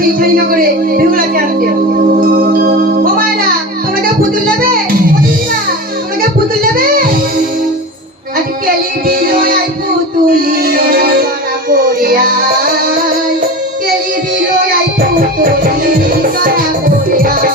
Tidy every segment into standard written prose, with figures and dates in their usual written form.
সেই ছাইনগরে বেহুলাকে আনতে। ও মায়েরা, তোমরা কেউ পুতুল নেবে? ও দিদিরা, তোমরা কেউ পুতুল নেবে? আজ কেলি দিল আই পুতুলি ধরা করে আয়, কেলি দিল আই পুতুলি ধরা করে আয়।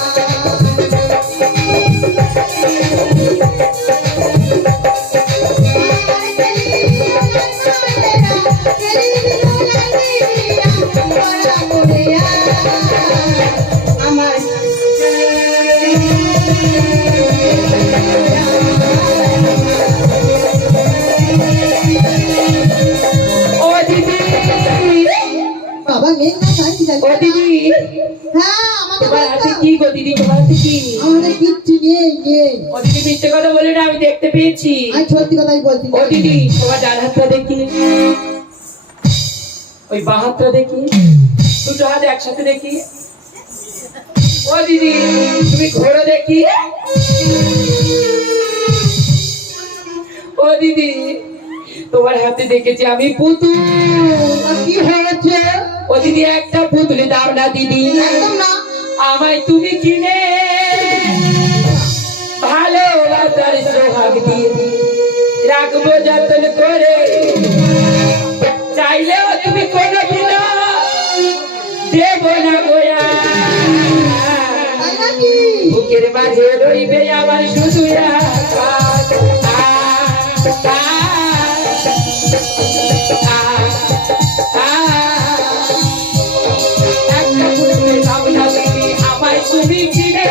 আমি দেখতে পেয়েছি। সত্যি কথাই বলছি। ও দিদি, তোমার ডান হাতটা দেখি, ওই বাঁ হাতটা দেখি, দুটো হাত একসাথে দেখি। ও দিদি, তুমি ঘোড়া দেখি। ও দিদি, তোমার হাতে দেখেছি আমি পুতুল। কি হয়েছে? ও দিদি, একটা পুতুল দাও না দিদি। একদম না। আমায় তুমি কিনে ভালোবাসার সোহাগ দিয়ে রাখবো যতন করে। চাইলেও তুমি কোনোদিন দেব না গোয়া। বুকের মাঝে রইবে আমার শুধু একটা পুতুল দাও না দিদি, আমায় তুমি কিনে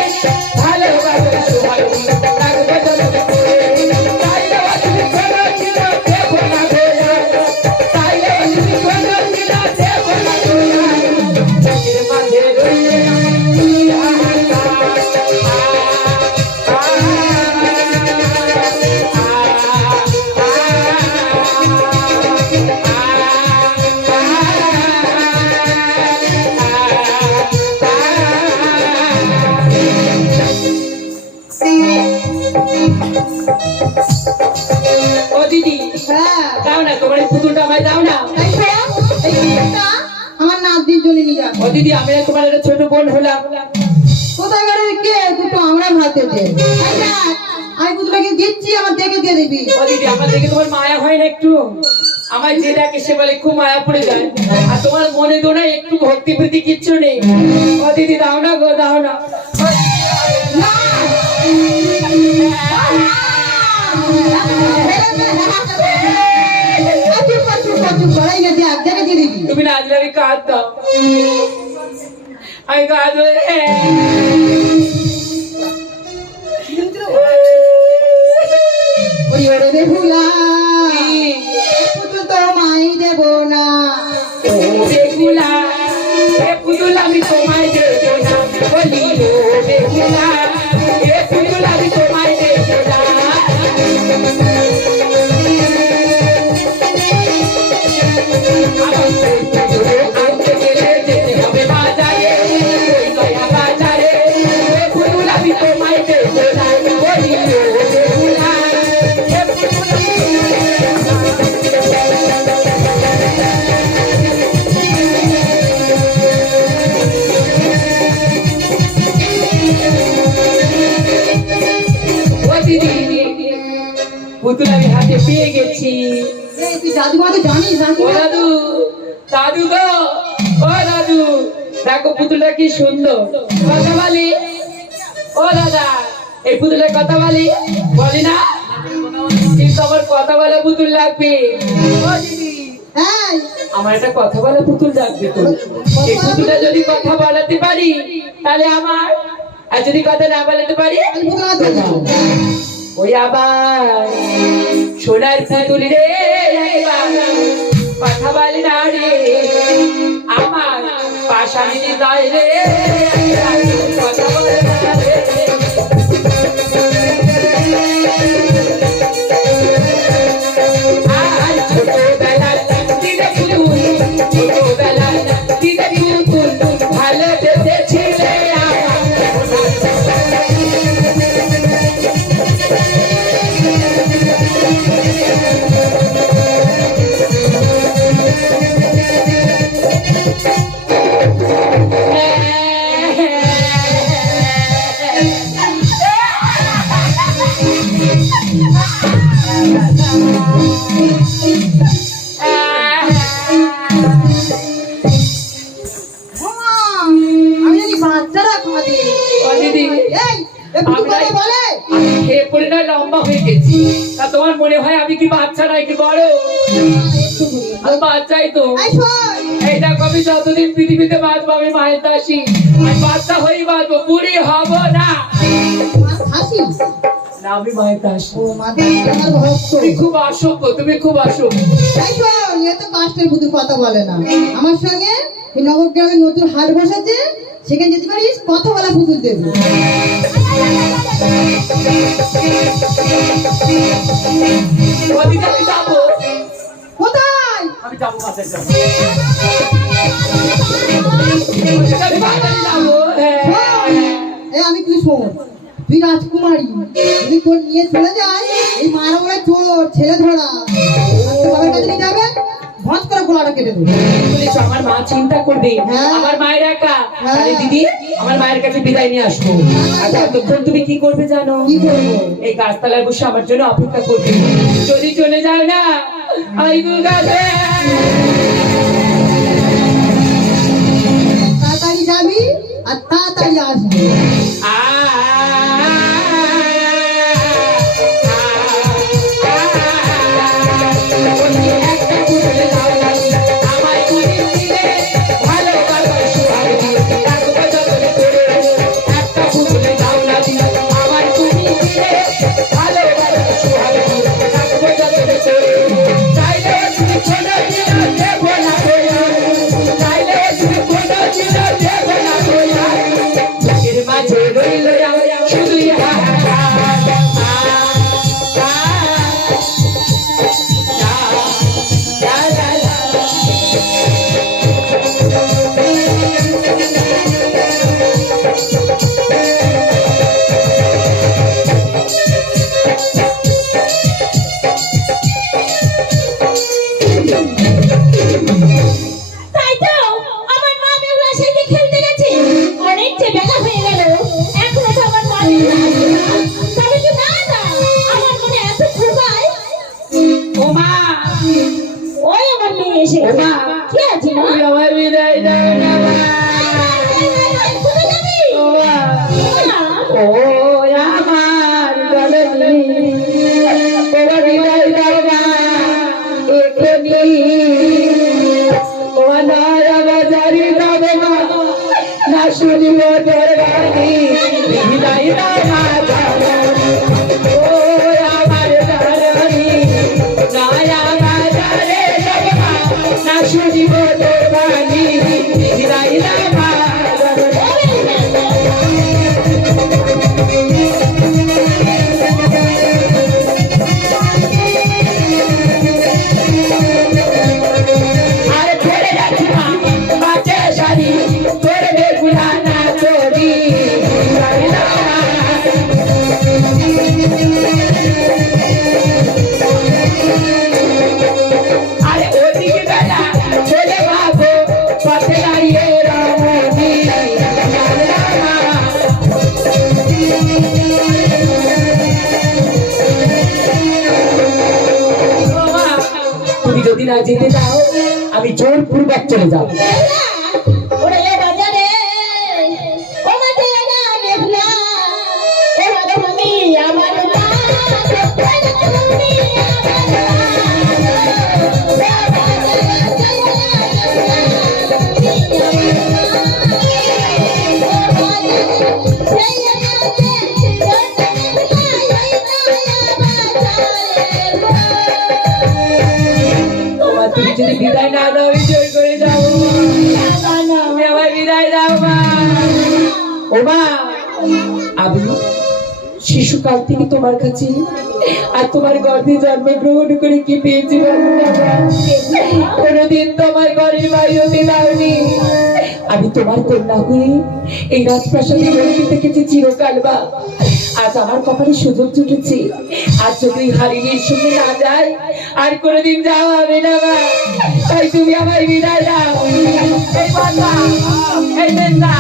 ভালোবাসার সোহাগ দিয়ে রাখবো যতন করে। চাইলেও তুমি কোনোদিন দেব না গোয়া, চাইলেও তুমি কোনোদিন দেব না গোয়া। বুকের মাঝে রইবে ও দিদি, হ্যাঁ, দাও না তোমার এই পুতুলটা আমায় দাও না। এই শোন, এই পুতুলটা আমার নাতনির জন্য নিয়ে যা। ও দিদি, আমি না তোমার একটা ছোট বোন হলাম। কোথায় গেলে কে দুটো আমরা ভাতে দে। আচ্ছা, আমি পুতুলটাকে দিচ্ছি, আমার দেখে দিয়ে দিবি। ও দিদি, আমার দেখে তোমার মায়া হয় না একটু? আমার যে ডাকে সে বলে খুব মায়া পড়ে যায়। আর তোমার মনে তো না একটু ভক্তি প্রীতি কিচ্ছু নেই। ও দিদি, দাও না গো, দাও না। না। করাই গেছে, এক জায়গায় দিয়ে দিবি। তুমি না দিলে আমি কাঁদ দাও, আমি কাঁদ। ওই ওরে বেহুলা, পুতুল তো মাই দেব না। বেহুলা, এ পুতুল আমি তোমায় দেবো না। বলি ও বেহুলা, এ পুতুল আমি তোমায় দেবো না। আনতে গেলে যেতে হবে বাজারে, ওই নয়া বাজারে। এ পুতুল আমি তোমায় দেবো না। বলি ও বেহুলা, এ পুতুল আমি পুতুল আমি হাতে পেয়ে গেছি। এই তুই জাদুঘর তো জানিস নাকি? ও দাদু, দাদু গো, ও দাদু, দেখো পুতুলটা কি সুন্দর। কথা বলি? ও দাদা, এই পুতুলের কথা বলি? বলি না? কিন্তু আমার কথা বলা পুতুল লাগবে। ও দিদি, হ্যাঁ, আমার একটা কথা বলা পুতুল লাগবে তো। এই পুতুলটা যদি কথা বলাতে পারি তাহলে আমার, আর যদি কথা না বলাতে পারি ওই আবার সোনার পুতুল রে, কথা বলে না রে আমার পাশানি নয় রে, কথা বলে না রে। আর ছোটবেলায় দিনে পুতুল, ছোটবেলায় দিনে পুতুল ভালো বেঁচেছিলে আমার। মাঝে। ও দিদি এই এ পুতু আমি কথা বলে আমি খেয়ে পড়ে না লম্বা হয়ে গেছি, তা তোমার মনে হয় আমি কি বাচ্চা নাই কি বড়? আমি বাচ্চাই তো। এই শোন এই দেখো আমি যতদিন পৃথিবীতে বাঁচবো আমি মায়ের দাসী, আমি বাচ্চা হয়েই বাঁচবো, বুড়ি হব না। মা হাসি না আমি মায়ের দাসী। ও মা দাদা আমার ভক্ত। তুমি খুব অসভ্য, তুমি খুব অসভ্য। এই শোন এ তো কাস্টের পুতুর কথা বলে না। আমার সঙ্গে এই নবগ্রামে নতুন হাট বসেছে, সেখানে যেতে পারিস কথা বলা পুতুল দেবে। ওদিকে আমি যাবো, কোথায়? আমি যাবো বাজারে যাবো। ওদিকে আমি বাজারে যাবো। হ্যাঁ। এই আমি কৃষ্ণ, তুই রাজকুমারী, যদি তোর নিয়ে চলে যায় এই মারা বলে চোর ছেলে ধরা, আর তোর বাবার কাছে নিয়ে যাবে ভস করে গোলাটা কেটে দেবে। বলেছো আমার মা চিন্তা করবে, হ্যাঁ। আমার মায়ের একা। হ্যাঁ। আরে দিদি আমার মায়ের কাছে বিদায় নিয়ে আসবো। আর ততক্ষণ তুমি কি করবে জানো? কি করবো? এই গাছতলায় বসে আমার জন্য অপেক্ষা করবে। যদি চলে যায় না আই গুগাবে। তাড়াতাড়ি যাবি আর তাড়াতাড়ি আসবি। মাঝে রইল শুধুই তাই তো আমার মা বেগুলা সেদিকে খেলতে গেছে, অনেক যে বেলা হয়ে গেল, এখনো তো আমার মা বেগুলা আসে না। তবে কি না না আমার মনে এত ক্ষোভায়। ও মা, ওই আমার মেয়ে এসে ও মা, কি আছে মা? তুমি আমায় বিদায় দাও না মা। কোথায় যাবি? ও মা, মা, ও আমার জননী, তোমার বিদায় দাও না এখনি। ও নয় বাজারি যাবে মা, না শুনিব তোর বাণী, বিদায় দাও মা জননী। ও আমার জননী, নয় বাজারে যাবে মা, না শুনিব তোর বাণী, বিদায় দাও মা জননী। আরে ছেড়ে যাচ্ছি মা, বাঁচে শাড়ি, তোর বেগুলা না চোরি, বিদায় দাও মা। আরে ওদিকে বেলা চলে বাবু, পথে দাঁড়িয়ে রমণী, বিদায় দাও মা। ও মা, তুমি যদি না যেতে চাও আমি জোরপূর্বক চলে যাবো। বেগুলা, ওরে বাজারে, ও বাজারে না বেগুলা, ও রাধারানী আমার মা, রাধারানী তোমার তুমি যদি বিদায় না দাও আমি জোর করে যাবো। তুমি আমার বিদায় দাও মা। ও মা, আমি শিশুকাল থেকে তোমার কাছে আর তোমার গর্ভে জন্মগ্রহণ করে কি পেয়েছি বলো না মা? কোনোদিন তোমার ঘরের বাড়ি হতে দাওনি। আমি তোমার কন্যা হয়ে এই রাজপ্রাসাদে জড়িয়ে থেকেছি চিরকাল মা। আজ আমার কপালে সুযোগ জুটেছে, আর যদি হারিয়ে শুনে না যায় আর কোনোদিন যাওয়া হবে না মা। তাই তুমি আমার বিদায় দাও। এই বাবা, এই বেন্দা,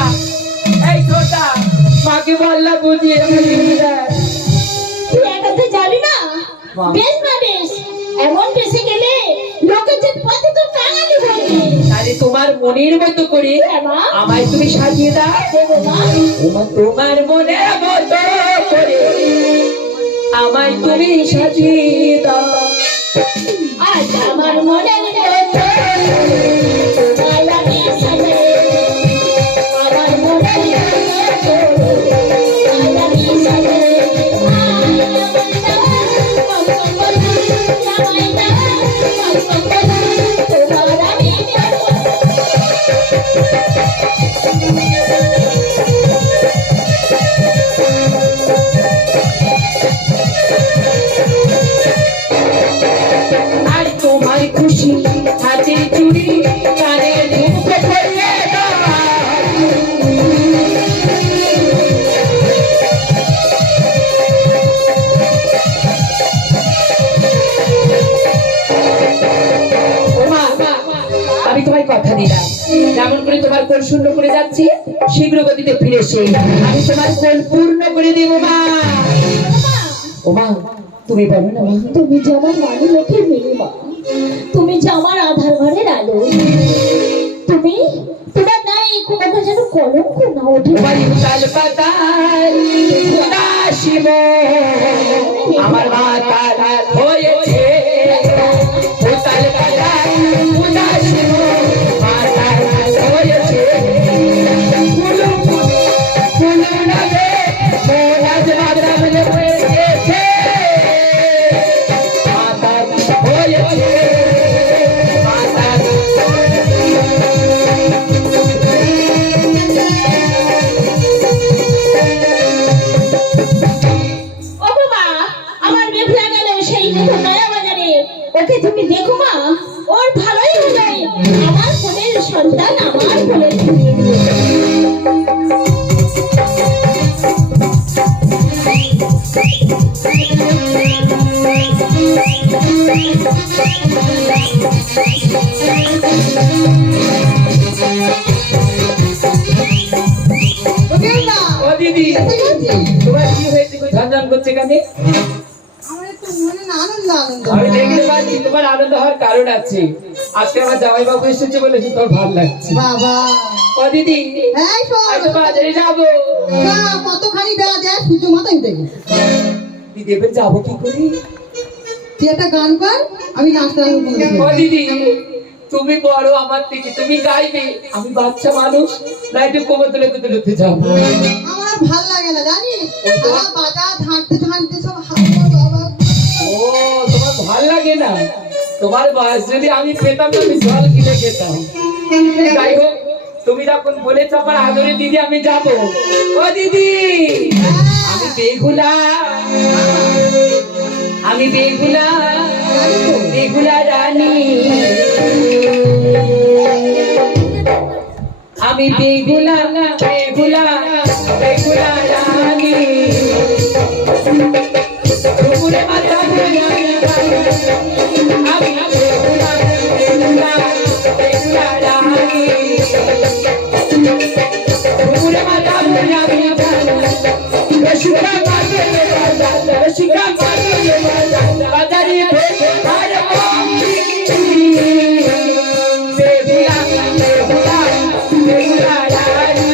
এই ছোটা, মাকে বললা বুঝিয়ে বিদায়। তুই একা তো যাবি না? মা। বেশ না বেশ, এমন বেশে গেলে লোকে যে পথে তো টাঙালি বলবে। আরে তোমার মনের মতো করে হ্যাঁ মা। আমায় তুমি সাজিয়ে দাও। দেবো মা। ওমা তোমার মনের মতো করে আমায় তুমি সাজিয়ে দাও। আজ আমার মনের মতো তোমায় আমি সাজাই। আমার মনের মতো তোমায় আমি সাজাই। আয় আমার দাও, কঙ্কন জামাই দাও, কঙ্কন তোমার আমি দেবো। আর তোমার খুশি হাতে চুড়ি কানে ঝুমকো পরিয়ে দাও। ওমা, আমি তোমায় কথা দিলাম, যেমন করে তোমার কোল শূন্য করে যাচ্ছি শীঘ্র গতিতে ফিরে এসে আমি তোমার কোল পূর্ণ করে দেব মা। ওমা তুমি বলো না মা। তুমি যে আমার মানি লোকের মেয়ে মা, তুমি যে আমার আধার ঘরের আলো, তুমি তোমার নাই কোনো যেন কলঙ্ক না ওঠে। তোমার উতাল পাতাল উদাসীন আমার মাতা হয়েছে। উতাল পাতাল উদাসীন মাতা হয়েছে। ফুলু ফুলু নবে মোনাজ মাতা বলে হয়েছে। মাতা হয়েছে মাতা। ওগো মা, আমার মেঘলা গেল সেই নতুন নয়া বাজারে। ওকে তুমি দেখো মা, ওর ভালোই হলো। আমার কোলের সন্তান আমার কোলে ফিরিয়ে দিল। ওকে না ও দিদি এসে গেছি। তোমার কি হয়েছে? কই ঝনঝন করছে কেন? আমার একটু মনে না আনন্দ আনন্দ আমি দেখতে পাচ্ছি তোমার আনন্দ হওয়ার কারণ আছে। আজকে আমার জামাই বাবু এসেছে বলে তোমার ভালো লাগছে। বাবা ও দিদি এই শোন আজ বাজারে যাবো। না, কতখানি বেলা যায় সূর্য মাথায় উঠে গেছে। দিদি এবার যাবো কি করে? তুই একটা গান কর, আমি নাচতে ও দিদি তুমি বড় আমার থেকে, তুমি গাইবে, আমি বাচ্চা মানুষ না একটু কোমর তুলে তুলতে যাবো। আমার আর ভাল লাগে না জানিস, সারা বাজার ঝাঁটতে ঝাঁটতে সব হাত পা বাবা। ও তোমার ভাল লাগে না? তোমার বয়স যদি আমি পেতাম তো আমি জল কিনে খেতাম। যাই হোক তুমি যখন বলেছ আমার আদরে দিদি আমি যাব। ও দিদি আমি বেগুলা, আমি বেগুলা, বেগুলা রানী, আমি বেগুলা বেগুলা বেগুলা রানী। দুপুরে মাথা ধরে আমি গাই, আমি বেগুলা বেগুলা বেগুলা রানী। দুপুরে মাথা ধরে আমি গাই, রসিকা মাঝে বাজার, রসিকা মাঝে বাজার, বাজারে ভেসে আর বেগুলা বেগুলা বেগুলা রানী।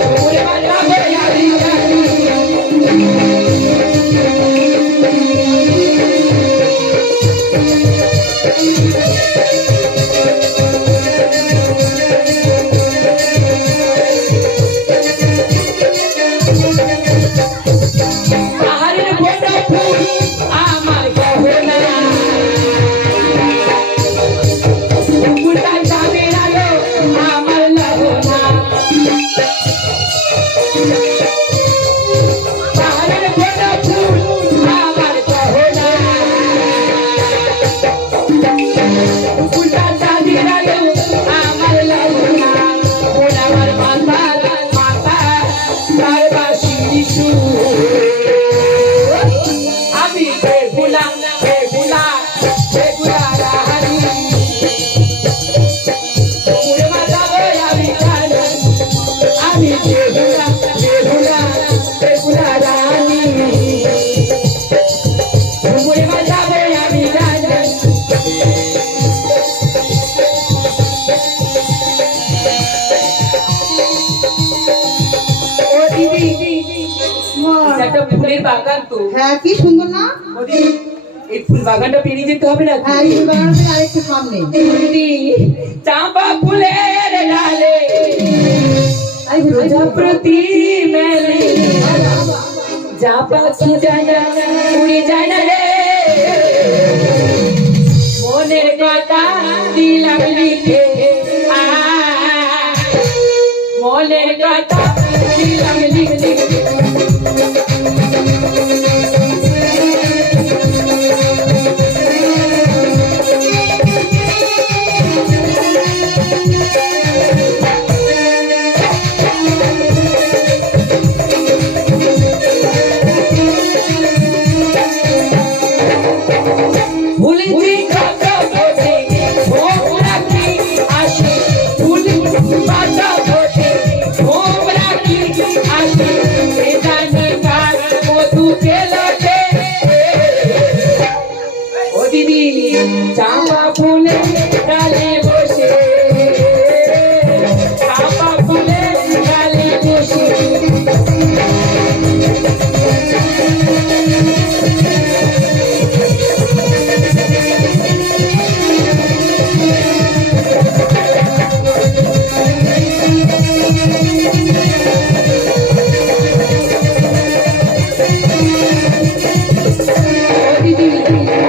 দুপুরে মাথা ধরে আমি গাই। একটা ফুলের বাগান তো হ্যাঁ কি সুন্দর না? বৌদি, এই ফুল বাগানটা পেরিয়ে যেতে হবে না হ্যাঁ এই বাগানটা আরেকটু সামনে। বৌদি, চাঁপা ফুলের ডালে তাই বলো। রোজা প্রতি মেলে যা পাখি যায় না উড়ে যায় না রে, মনের কথা দিলাম লিখে মনের কথা দিলাম লিখে। ভুলেছি কত বসে ভোমরা কি আসে, ভুলেছি কত বসে ভোমরা কি আসে, এ জানি কার মধু খেলতে। ও দিদি, চাঁপা ফুলের ডালে বসে, চাঁপা ফুলের ডালে বসে।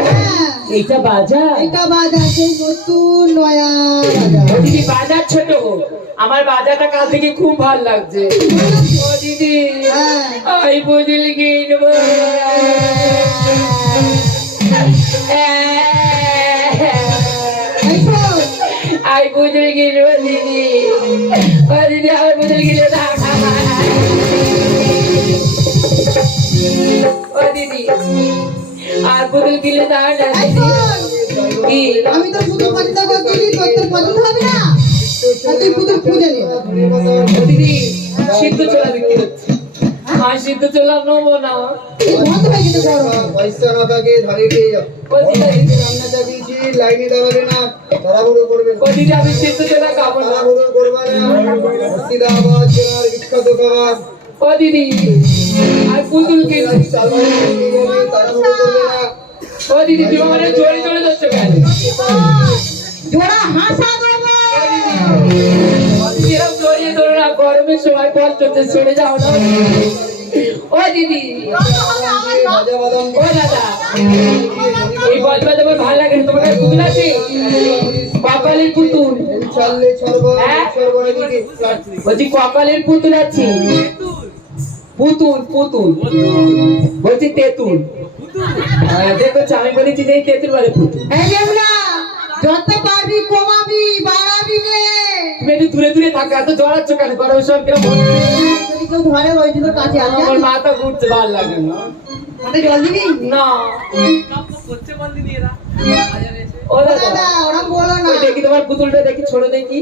হ্যাঁ এইটা বাজার, এটা বাজার, সেই নতুন নয়া বাজার। ও দিদি বাজার ছোট, আমার বাজারটা কাল থেকে খুব ভালো লাগছে। ও দিদি, হ্যাঁ আই বুঝল কিনবো, এই শোন, আই বুঝল কিনবো দিদি। ও দিদি, আমার বুঝল কিনে দাও। ও দিদি, আর বুঝল কিনে দাও না এই দিদি। শোন, কি? আমি তোর পুতুল পছন্দ করছি, তোর পছন্দ হবে না? আর তুই পুতুল খুঁজে নে। ও দিদি, সিদ্ধ ছোলা বিক্রি হচ্ছে, আর সিদ্ধ ছোলা নেবো না। এই বন্ধ হয়ে গেছে গরম। পয়সা না থাকে ধারে পেয়ে যাও। ও দিদি, রান্না চাপিয়েছি, লাইনে দাঁড়াবে না, তাড়াহুড়ো করবে না, ও দিদি, আমি সিদ্ধ ছোলা খাবো না। তাড়াহুড়ো করবে না। মুর্শিদাবাদ জেলার বিখ্যাত খাবার, ও দিদি, আর পুতুল কিনে। চালবাড়ি নিয়ে যাবে, তাড়াহুড়ো করবে না। ও দিদি, তুমি আমার জোরে জোরে ধরছো কেন? জোড়া হাসা দেবো। এরকম জড়িয়ে ধরো না, গরমের সময় ফল চলছে, সরে যাও না। ও দিদি, ভাজা বাদাম ও দাদা, এই বলবা তোমার ভালো লাগে না? তোমার কাছে পুতুল আছে? কপালের পুতুল, ছাড়লে ছাড়বা, হ্যাঁ? ছাড়বা এদিকে। বলছি কপালের পুতুল আছে? পুতুল পুতুল বলছি তেঁতুল। দেখো আমি বলেছি যে এই তেঁতুল বলে পুতুল। এই বেগুলা, যত পারবি কমাবি, বাড়াবি নে। তুমি একটু দূরে দূরে থাকো, এত জড়াচ্ছ কেন? গরমের সময় কিরম যদি কেউ ধরে ওই জন্য কাছে আসবে। আমার মাথা ঘুরছে, ভালো লাগে না। হাতে জল দিবি? না ও দাদা, দাদা, ওরা বলো না। ওই দেখি তোমার পুতুলটা দেখি, ছোট দেখি।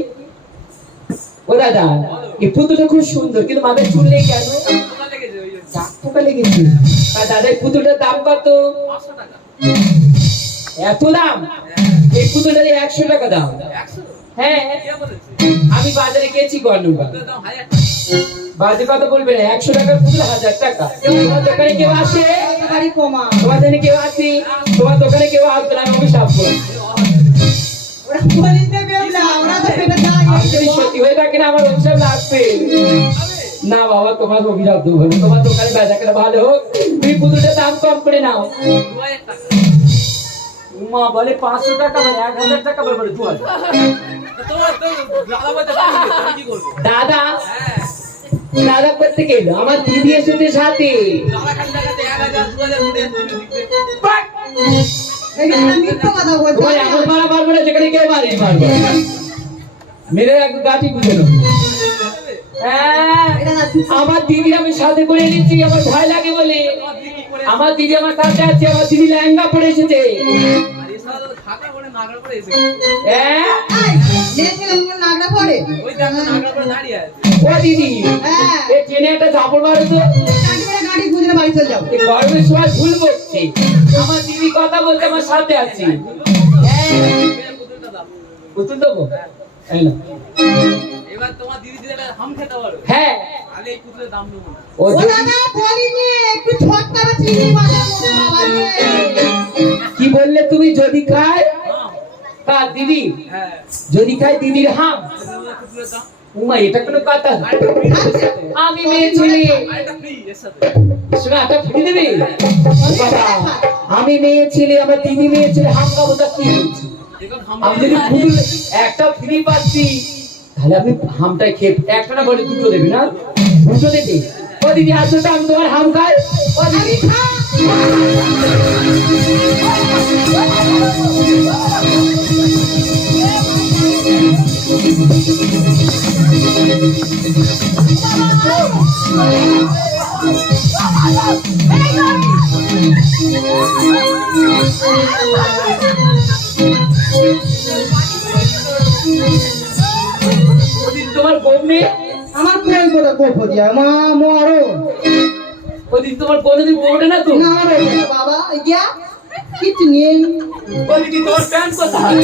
ও দাদা, এই পুতুলটা খুব সুন্দর, কিন্তু মাথায় চুল নেই কেন? দাগ পোকা লেগেছে। আর দাদা, এই পুতুলটার দাম কত? এত দাম? এই পুতুলটার 100 টাকা দাম। হ্যাঁ, আমি বাজারে গেছি গন্ডুবা, বাজে কথা বলবে না। 100 টাকার পুতুল 1000 টাকা। তোমার দোকানে কেউ আসে? বাড়ি কমা। তোমার দোকানে কেউ আসে? তোমার দোকানে কেউ আসবে না, আমি অভিশাপ করবো। ওরা বলিস না বেগুলা, ওরা তো সেটা জানে। আমি যদি সত্যি হয়ে থাকে না, আমার অভিশাপ লাগবে না। বাবা, তোমার অভিশাপ দেবো না। তোমার দোকানে বেচা কেনা ভালো হোক, তুমি পুতুলটার দাম কম করে নাও। মা বলে 500 টাকা, মানে 1000 টাকা, বলে 2000। দাদা, দাদা করতে গেল, আমার দিদি এসেছে সাথে। বেগুলা মিথ্যা কথা বলছে। তোমার এমন মারা পারবো না যেখানে কেউ মারি পারবো না। মেরে একটু গাঠি বুঝে নেবো। হ্যাঁ, এটা না ঠিক। আমার দিদি আমি সাথে করে নিচ্ছি, আমার ভয় লাগে বলে। আমার দিদি আমার সাথে আছে, আমার দিদি লেহেঙ্গা পরে এসেছে। হ্যাঁ, এই, নেচে নাগড়া পড়ে। ও দিদি, হ্যাঁ, এই ট্রেনে একটা ঝাপড় মারো তো। গাড়ি করে গাড়ি খুঁজে বাড়ি চলে যাবো। এই গরমের সময় ভুল বকছে। আমার দিদি কথা বলতে আমার সাথে আছে। হ্যাঁ, পুতুল দেবো? এই না এবার তোমার দিদি দিদি হাম খেতে পারো হ্যাঁ তাহলে এই পুতুলের দাম দেবো না। ও ও যদি- দাদা বলিনি একটু ছোট্টা চিনি বানাবো বাবা রে। কি বললে তুমি? যদি খায় হাম তা দিদি হ্যাঁ যদি খায় দিদির হাম পুতুলের দাম উমা এটা কোনো কথা? আরেকটা ফ্রি আমি মেয়ে ছেলে আরেকটা ফ্রি এর সাথে শোনা একটা ফ্রি দেবে বাবা। আমি মেয়ে ছেলে আমার দিদি মেয়ে ছেলে হাম খাবো তা কি হয়েছে? দেখুন হাম আমি যদি পুতুল একটা ফ্রি পাচ্ছি তাহলে আপনি হামটাই খেয়ে একটা না বলে দুটো দেবে না? দুটো দেবে। ও দিদি আসো তো আমি তোমার হাম খাই। ও দিদি ও দিদি তোমার বউ নেই? আমার কোন কথা কোপ দিয়া মা মরো ও দিদি তোমার কোনোদিন বউটা না তো? না রে বাবা গিয়া কিছু নেই ও দিদি তোমার প্যান্ট কোথায়?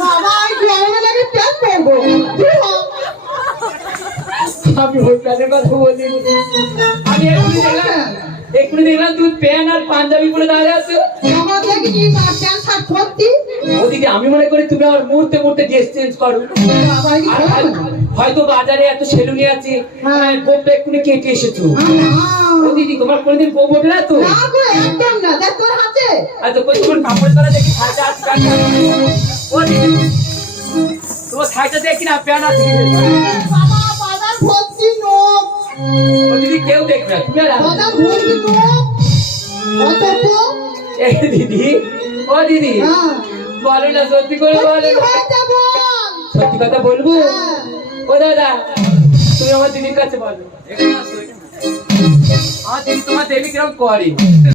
বাবা গ্রামে লাগে প্যান করবো আমি ওই প্যান্টের কথা বলি। আমি এক্ষুনি দেখলাম তুমি প্যান্ট আর পাঞ্জাবি পরে দাঁড়িয়ে আছো। বাবা দেখি প্যান শার্ট পরতি ও দিদি আমি মনে করি তুমি আমার মুহূর্তে মুহূর্তে ড্রেস চেঞ্জ করো। বাবা কি আর হয়তো বাজারে এত সেলুনি আছে গোপটা এক্ষুনি কেটে এসেছো। ও দিদি তোমার কোনোদিন গোপ ওঠে না তো? না গো একদম না দেখ তোর হাতে আচ্ছা কই তোমার কাপড় করা দেখি সাইডটা আছে প্যান্ট আছে। ও দিদি তোমার সাইডটা দেখি না প্যান্ট আছে। বাবা বাজার ভর্তি নোক ও দিদি কেউ দেখবে না তুমি আর আমি। বাজার ভর্তি নোক অতপ এই দিদি ও দিদি হ্যাঁ বলো না সত্যি করে বলো কি না। হয়েছে বল সত্যি কথা বলবো? হ্যাঁ। ও দাদা তুমি আমার দিদির কাছে বলো। এখানে আসো এখানে। আমার দিদি তোমার দেবী কিরকম করে